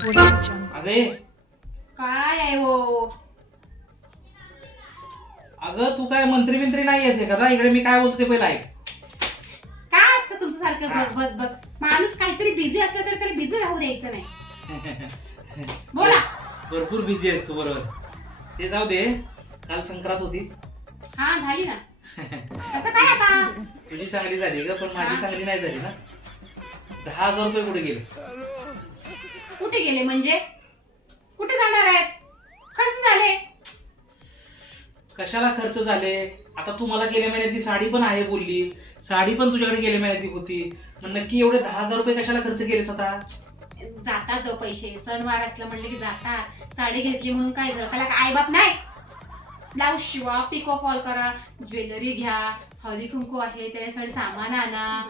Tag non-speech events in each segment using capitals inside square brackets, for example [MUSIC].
अगं ये काय आहे हो? अगं तू काय मंत्री मंत्री नाही आहेस एखादा? इकडे मी काय बोलतो ते पहिलं ऐक. काय असतं तुमचं सारखं बघ बघ बघ. माणूस काहीतरी बिझी असलं तर त्याला बिझी राहू द्यायचं नाही. बोला. भरपूर बिझी आहेस तू बरोबर. ते जाऊ दे. काल संक्रांत होती. हा झाली ना. [LAUGHS] कसं काय आता? तुझी चांगली झाली ग पण माझी चांगली नाही झाली ना. दहा हजार रुपये कुठे गेले. कुठे गेले म्हणजे? कुठे जाणार आहेत? खर्च झाले. कशाला खर्च झाले? आता तू मला गेल्या महिन्यातली साडी पण आहे बोललीस. साडी पण तुझ्याकडे गेल्या महिन्यातली होती. मग नक्की एवढे दहा हजार रुपये कशाला खर्च केले स्वतः? जातात पैसे. सणवार असलं म्हणलं की जातात. साडी घेतली म्हणून काय झालं? त्याला काय बाप नाही? ब्लाऊज शिवा पिको फॉल करा ज्वेलरी घ्या हळदी कुंकू आहे त्याच्यासाठी सामान आणा.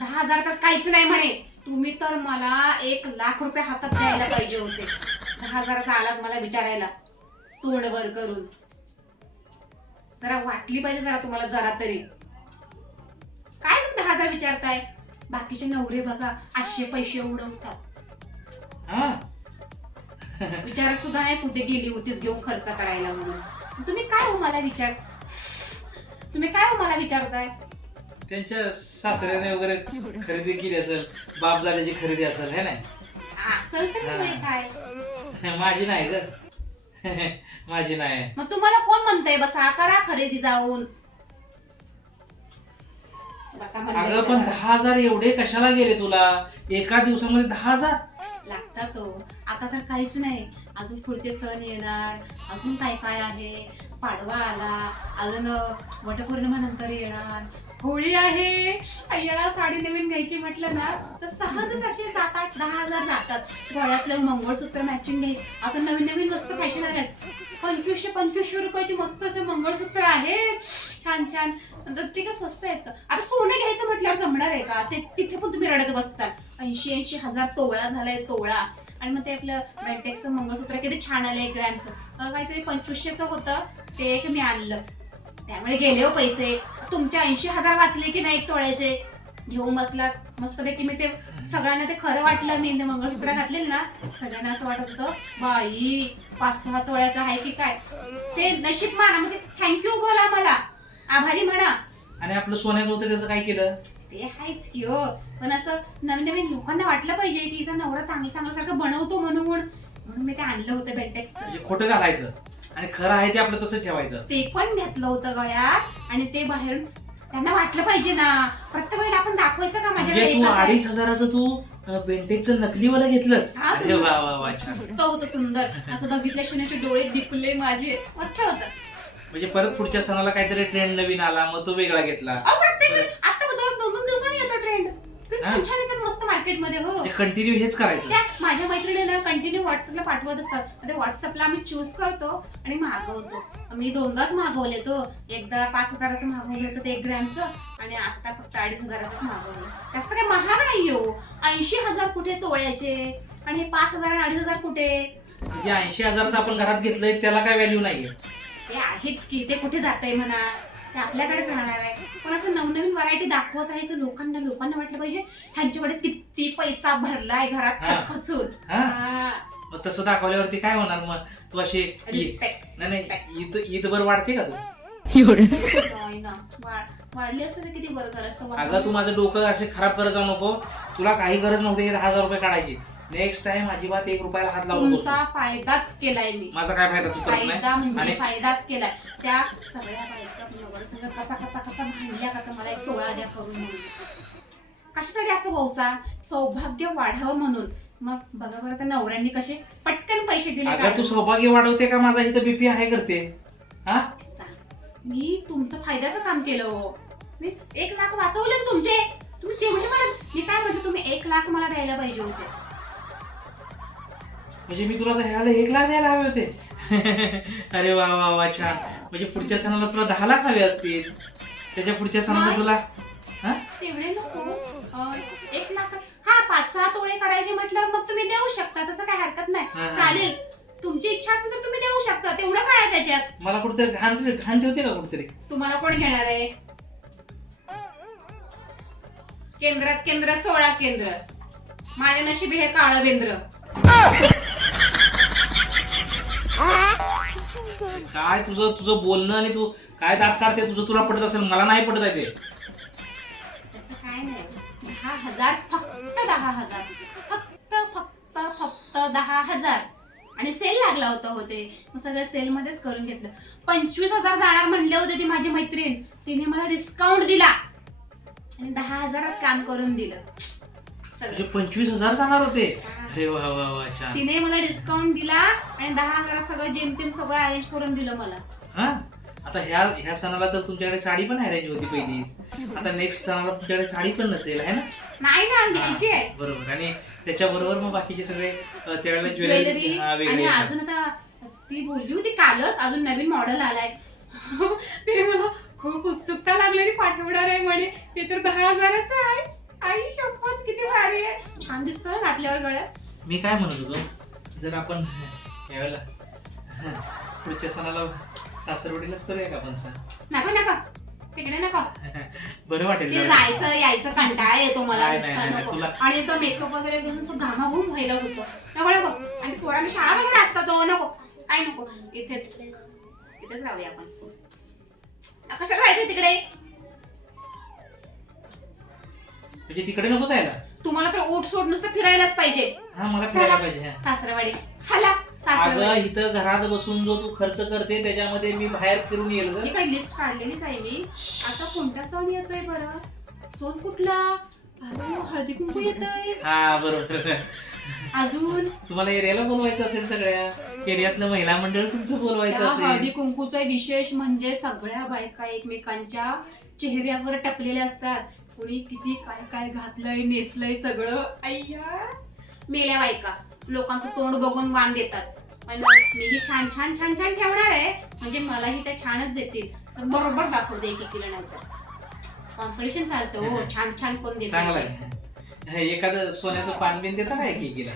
दहा हजार तर काहीच नाही म्हणे. तुम्ही तर मला एक लाख रुपये हातात द्यायला पाहिजे होते. दहा हजाराचा आलात मला विचारायला. तोंड वर करून. जरा वाटली पाहिजे जरा तुम्हाला जरा तरी. काय तुम्ही दहा हजार विचारताय? बाकीचे नवरे बघा आठशे पैसे उडवतात. हा? विचारत सुद्धा नाही कुठे गेली होतीस घेऊन खर्च करायला म्हणून. तुम्ही काय हो मला विचार तुम्ही काय हो मला विचारताय? त्यांच्या सासऱ्याने वगैरे खरेदी केली असेल बाप झाल्याची खरेदी असेल है नाही? असल तर काय [LAUGHS] माझी नाही ग. [LAUGHS] माझी नाही. मग तुम्हाला कोण म्हणतंय बसा करा खरेदी जाऊन. बसा अगं पण तर. दहा हजार एवढे कशाला गेले तुला? एका दिवसामध्ये दहा हजार? लागतात हो आता तर काहीच नाही. अजून पुढचे सण येणार अजून काय काय आहे? पाडवा आला अजून वटपौर्णिमा नंतर येणार. होळी आहे. अय्याला साडी नवीन घ्यायची म्हटलं ना तर सहजच असे सात आठ दहा हजार जातात. गळ्यातलं मंगळसूत्र मॅचिंग घे. आता नवीन नवीन मस्त फॅशन आहेत. पंचवीसशे पंचवीसशे रुपयाची मस्त असे मंगळसूत्र आहेत छान छान. तर ते का स्वस्त आहेत का? आता सोनं घ्यायचं म्हटल्यावर जमणार आहे का? ते तिथे पण तुम्ही रडत बसताल ऐंशी ऐंशी हजार तोळा झालाय तोळा. आणि मग ते आपलं बेंटेक्सचं मंगळसूत्र किती छान आलंय ग्रॅमचं काहीतरी पंचवीसशेचं होतं. ते एक मी आणलं. त्यामुळे गेले हो पैसे. तुमचे ऐंशी हजार वाचले की नाही एक तोळ्याचे? घेऊन बसलात मस्तपैकी मी ते सगळ्यांना ते खरं वाटलं मी ते मंगळसूत्र घातलेलं ना सगळ्यांना असं वाटत होतं बाई पाच सहा तोळ्याचं आहे की काय? ते नशीब माना म्हणजे थँक्यू बोला मला. आभारी म्हणा. आणि आपलं सोन्याचं होतं त्याचं काय केलं? ते आहेच की हो. पण असं नवीन नवीन लोकांना वाटलं पाहिजे की हिचा नवरा चांगलं चांगलं सारखं बनवतो म्हणून. म्हणून मी ते आणलं होतं बेंटेक्स म्हणजे खोटं घालायचं. आणि खरं आहे ते आपलं तसंच ठेवायचं. ते पण घेतलं होतं गळ्यात. आणि ते बाहेर त्यांना वाटलं पाहिजे ना. प्रत्येक वेळेला आपण दाखवायचं का माझ्याकडे म्हणजे तू एकच आहे. अडीच हजाराचं तू अं, बेंटेकचं नकलीवाला घेतलंस? हा, अरे वा वा वा छान. मस्त होतं सुंदर. असं बघितल्या शिवण्याचे डोळे दिपले माझे. मस्त होतं. म्हणजे परत पुढच्या सणाला काहीतरी ट्रेंड नवीन आला मग तो वेगळा घेतला. अहो, प्रत्येक वेळी आता दोन दोन दिवसांनी येतो ट्रेंड छान हा. छान येतात मस्त मार्केटमध्ये हो. कंटिन्यू हेच करायचं. त्या माझ्या मैत्रिणीला कंटिन्यू व्हॉट्सअपला पाठवत असतात. म्हणजे व्हॉट्सअपला आम्ही चूज करतो आणि मागवतो. मी दोनदाच मागवले तो. एकदा पाच हजाराचं मागवलं होतं ते एक ग्रॅमचं आणि आता फक्त अडीच हजाराचंच मागवलं. जास्त काही महाग नाही हो. ऐंशी हजार कुठे तोळ्याचे? आणि हे पाच हजार आणि अडीच हजार कुठे? म्हणजे ऐंशी हजाराचं आपण घरात घेतलंय त्याला काय व्हॅल्यू नाहीये? ते आहेच की ते कुठे जातंय म्हणा. ते आपल्याकडेच राहणार आहे. पण असं नवनवीन व्हरायटी दाखवत राहायचं लोकांना लोकांना वाटलं पाहिजे ह्यांच्याकडे किती पैसा भरलाय घरात हा. खचखचून. हा. मग तसं दाखवल्यावरती काय होणार मग? तू अशी इ- रिस्पेक्ट नाही नाही ईद ईदभर वाढते का तू? नाही ना. वाढ- वाढली असतं तर किती बरं झालं असतं. अगं तू माझं डोकं असे खराब करत जाऊ नको. तुला काही गरज नव्हती हे दहा हजार रुपये काढायची. नेक्स्ट टाइम अजिबात एक रुपयाला हात लावून तुमचा फायदाच केलाय मी. माझा काय फायदा तू करत फायदा नाही? म्हणजे आणि फायदाच केलाय. त्या सगळ्या नवरसंग कचा कचा कचा भांडल्या का तर मला एक तोळा द्या करून म्हणून. कशासाठी असतं भाऊसा? सौभाग्य वाढावं म्हणून. मग बघा बरं त्या नवऱ्यांनी कसे पटकन पैसे दिले अगं तू. सौभाग्य वाढवते का? माझा इथं बीपी आहे करते. हा? मी तुमचं फायद्याचं काम केलं हो. मी एक लाख वाचवले ना तुमचे. तुम्ही तेवढे मला मी काय म्हटलं? तुम्ही एक लाख मला द्यायला पाहिजे होते. म्हणजे मी तुला ह्याला एक लाख द्यायला हवे होते. [LAUGHS] अरे वा वा वा छान. म्हणजे पुढच्या सणाला तुला दहा लाख हवे असतील. त्याच्या पुढच्या सणाला. तुला हा? तेवढे नको. अं, एक लाख. हा पाच सहा तोळे करायचे म्हटलं मग तुम्ही देऊ शकता. तसं काय हरकत नाही. हा, हा. चालेल. तुमची इच्छा असेल तर तुम्ही देऊ शकता. तेवढं काय आहे त्याच्यात? मला कुठेतरी घाण घाण ठेवते का कुठेतरी? तुम्हाला कोण घेणार आहे? केंद्रात केंद्र सोळा केंद्र. माझ्या नशीब हे काळं बेंद्र [LAUGHS] काय तुझं तुझं बोलणं आणि तू काय दात काढते तुझं तुला पटत असेल मला नाही पटत आहे ते. तसं काय नाही. दहा हजार फक्त दहा हजार. फक्त फक्त फक्त दहा हजार. आणि सेल लागला होता होते मग सगळं सेलमध्येच करून घेतलं. पंचवीस हजार जाणार म्हणले होते ती माझी मैत्रीण. तिने मला डिस्काउंट दिला. आणि दहा हजारात काम करून दिलं. म्हणजे पंचवीस हजार जाणार होते? अरे वा वा वा छान. तिने मला डिस्काउंट दिला. आणि दहा हजारात सगळं जेमतेम सगळं अरेंज करून दिलं मला. हा? आता ह्या ह्या सणाला तर तुमच्याकडे साडी पण अरेंज होती पहिलीच आता नेक्स्ट सणाला तुमच्याकडे साडी पण नसेल आहे ना? नाही ना घ्यायची आहे. बरोबर. आणि त्याच्या बरोबर मग बाकीचे सगळे अ, त्यावेळेला ज्वेलरी ज्वेलरी हा, आणि वेगळे. अजून आता ती बोलली होती कालच अजून नवीन मॉडेल आलाय. [LAUGHS] ते मला खूप उत्सुकता लागलेली पाठवणार आहे म्हणे. ते तर दहा हजाराचं आहे. आई शपथ किती भारी आहे. छान दिसतो ना घातल्यावर गळ्यात. मी काय म्हणत होतो? जर आपण यावेळेला पुढच्या सणाला सासरवडीलाच करूया का आपण सण? नको नको. तिकडे नको. बरं वाटेल ते जरा. जायचं यायचं कंटाळा येतो मला. नाही, नाही, नुसता नाही, नको. तुला- आणि असं मेकअप वगैरे घेऊन असं घामाघूम व्हायला होतं. नको नको. आणि पोरांना शाळा वगैरे असतात तो नको. काय नको. इथेच इथेच राहूया आपण. कशाला जायचं तिकडे? म्हणजे तिकडे नको जायला? तुम्हाला तर ओट सोड नुसतं फिरायलाच पाहिजे. हा मला फिरायला चला. पाहिजे हा. सासरवाडी. चला. अगं सासरवाडी इथं घरात बसून जो तू खर्च करते त्याच्यामध्ये मी बाहेर फिरून येईल काही लिस्ट काढलेलीच आहे मी आता कोणता सण येतोय बरं? सण कुठला? अरे हळदी कुंकू येतोय. हा बरोबर. अजून? तुम्हाला एरियाला बोलवायचं असेल सगळ्या. एरियातलं महिला मंडळ तुमचं बोलवायचं त्या हळदी असेल कुंकूचा विशेष म्हणजे सगळ्या बायका एकमेकांच्या चेहऱ्यावर टपलेल्या असतात. कोणी किती काय काय घातलंय नेसलंय सगळं. अय्या मेल्या बायका. लोकांचं तोंड बघून वाण देतात. पण मीही छान छान छान छान ठेवणार आहे. म्हणजे मलाही त्या छानच देतील. तर बरोबर दाखवते एक एक किलो नंतर कॉम्पिटिशन चालतं. हो छान छान कोण देत चांगलं आहे हे एखादं सोन्याचं पान बिन देता की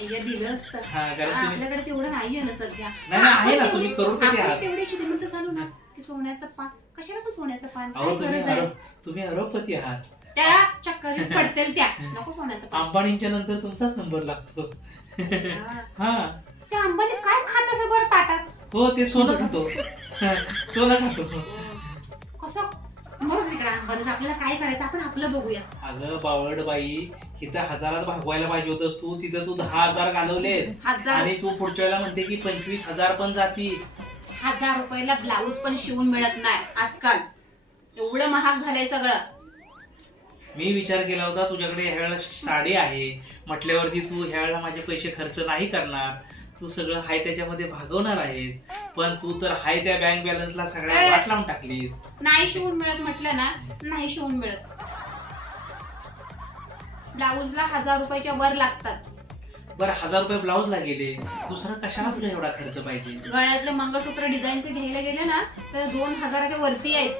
अय्या दिलं असतं. हा कारण तुम्ही आपल्याकडे तेवढं नाहीये ना सध्या. नाही, नाही, आहे ना, आपण तुम्ही तेवढे- करोडपती आपण आहात. तेवढे श्रीमंत झालो ना की सोन्याचं पान कशाला पण सोन्याचं पान? काय अहो तुम्ही गरज आहे? तुम्ही अरोपती आहात. त्या चक्करीत पडतील त्या. नको सोन्याचं पान. अंबानींच्या नंतर तुमचाच नंबर लागतो. हा. काय खात असं बरं ताटात? हो ते सोनं खातो. सोनं खातो. कसं? तिकडे आपल्याला काय करायचं? आपण आपलं बघूया. अगं बावळड बाई इथं हजारात भागवायला पाहिजे होतस तू. तिथं तू दहा हजार घालवलेस. हजार. आणि तू पुढच्या वेळेला म्हणते की पंचवीस हजार पण जातील. हजार रुपयाला ब्लाऊज पण शिवून मिळत नाही आजकाल. एवढं महाग झालंय सगळं. मी विचार केला होता तुझ्याकडे ह्या वेळेला साडी आहे. म्हटल्यावरती तू ह्या वेळेला माझे पैसे खर्च नाही करणार. तू सगळं हाय त्याच्यामध्ये भागवणार आहेस. पण तू तर हाय त्या बँक बॅलन्सला सगळ्या. वाट लावून टाकलीस. नाही शिवून मिळत म्हटलं ना नाही शिवून मिळत. ब्लाऊजला हजार रुपयाच्या वर लागतात. बरं हजार रुपये ब्लाऊजला गेले. दुसरा कशाला तुला एवढा खर्च पाहिजे? गळ्यातले मंगळसूत्र डिझाईनचे घ्यायला गेले ना तर दोन हजाराच्या वरती आहेत.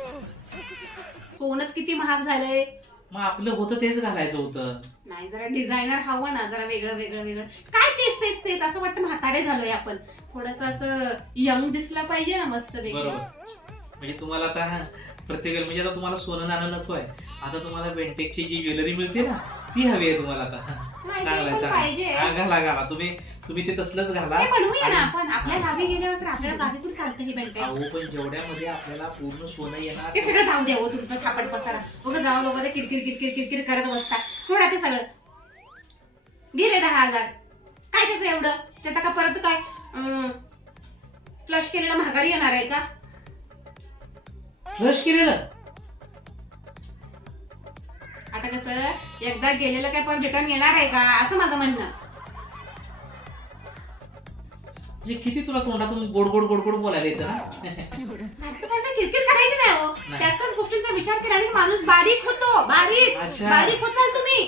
सोनच किती महाग झालंय. मग आपलं होतं तेच घालायचं होतं. नाही जरा डिझायनर हवं ना जरा वेगळं वेगळं वेगळं. काय तेच तेच तेच असं वाटतं म्हातारे झालोय आपण. थोडस असं यंग दिसलं पाहिजे ना मस्त बरोबर. म्हणजे तुम्हाला आता प्रत्येक म्हणजे आता तुम्हाला सोनं नाणं नको आहे. आता तुम्हाला बेंटेकची जी ज्वेलरी मिळते ना ती हवी आहे तुम्हाला आता. चांगलं पण चांगलं. पाहिजे. हा, घाला घाला. तुम्ही तुम्ही ते तसलंच घाला. बनवूया ना आणि- आपण. आपल्या हा. गावी गेल्यावर तर आपल्याला गावी पण चालतं हे अहो पण जेवढ्यामध्ये आपल्याला पूर्ण सोनं येणार ते सगळं जाऊ द्या हो तुमचं थापट पसारा. बघ जाऊ लोक ते किरकिर किरकिर किरकिर करत बसता सोडा ते सगळं. गेले दहा हजार. काय त्याचं एवढं? ते आता का परत काय? फ्लश केलेलं महागारी येणार आहे का? फ्लश केलेलं? आता कसं एकदा गेलेलं काय परत रिटर्न येणार आहे का? असं माझं म्हणणं. म्हणजे किती तुला तोंडातून गोड गोड गोड गोड बोलायला येतं ना? सारखं सारखं किरकिर करायची नाही हो. नाही. त्याच गोष्टींचा विचार केला की माणूस बारीक होतो बारीक. अच्छा. बारीक होचाल तुम्ही.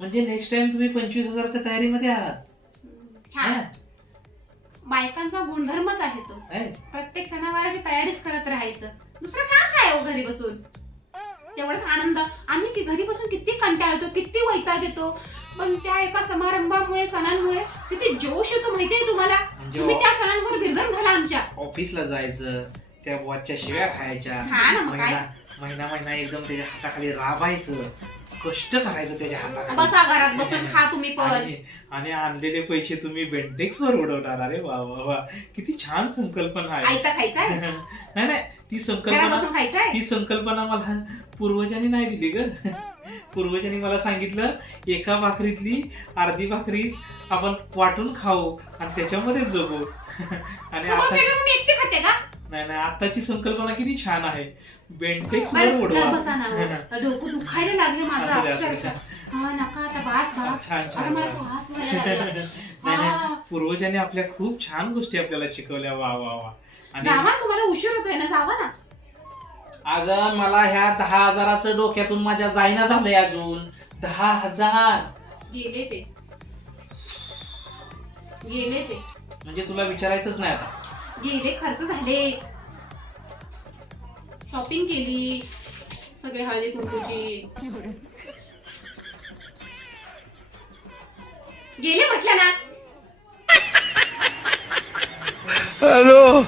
म्हणजे नेक्स्ट टाइम तुम्ही पंचवीस हजारच्या तयारीमध्ये आहात. छान. हा? बायकांचा गुणधर्मच आहे तो. आहे? प्रत्येक सणावाराची तयारीच करत राहायचं. दुसरं काम काय हो घरी बसून? तेवढाच आनंद. आम्ही की घरी बसून किती कंटाळतो किती वैताग येतो. पण त्या एका समारंभामुळे सणांमुळे किती जोश येतो माहितीये तुम्हाला? म्हणजे तुम्ही त्या सणांवर विरजन घाला आमच्या. ऑफिसला जायचं त्या बॉसच्या शिव्या खायच्या हा ना, मग काय? महिना महिना महिना एकदम त्याच्या हाताखाली राबायचं कष्ट करायचं त्याच्या हाताखाली. बसा घरात बसून खा तुम्ही पण. आणि आणि आणलेले पैसे तुम्ही बेंटेक्स वर उडवणार. अरे वा वा वा. किती छान संकल्पना आहे. आयता खायचाय [LAUGHS] नाही नाही. ती संकल्पना खायचाय? ती संकल्पना मला पूर्वजांनी नाही दिली ग. [LAUGHS] पूर्वजांनी मला सांगितलं एका भाकरीतली अर्धी भाकरी आपण वाटून खाऊ आणि त्याच्यामध्ये जगू. [LAUGHS] आणि समोर आता केलं मी एकटी खाते का? नाही नाही आताची संकल्पना किती छान आहे. बेंटेक्स वर बरं उडवा. घरात बसा ना हो. [LAUGHS] डोकं दुखायला लागले माझं असू द्या, असू द्या. अक्षरशः. हा नका बास बास छान आता छान मला छान. त्रास [LAUGHS] व्हायला लागला. नाही नाही. हा. पूर्वजांनी आपल्या खूप छान गोष्टी आपल्याला शिकवल्या. वा वा वा. आणि जावा ना, तुम्हाला उशीर होतोय ना जावा ना. अगं मला ह्या दहा हजाराचं डोक्यातून माझ्या जाईना झालंय अजून. दहा हजार. गेले ते. गेले ते. म्हणजे तुला विचारायचंच नाही आता. गेले खर्च झाले. शॉपिंग केली. सगळे हळदी कुंकूची. गेले म्हटलं ना. हॅलो.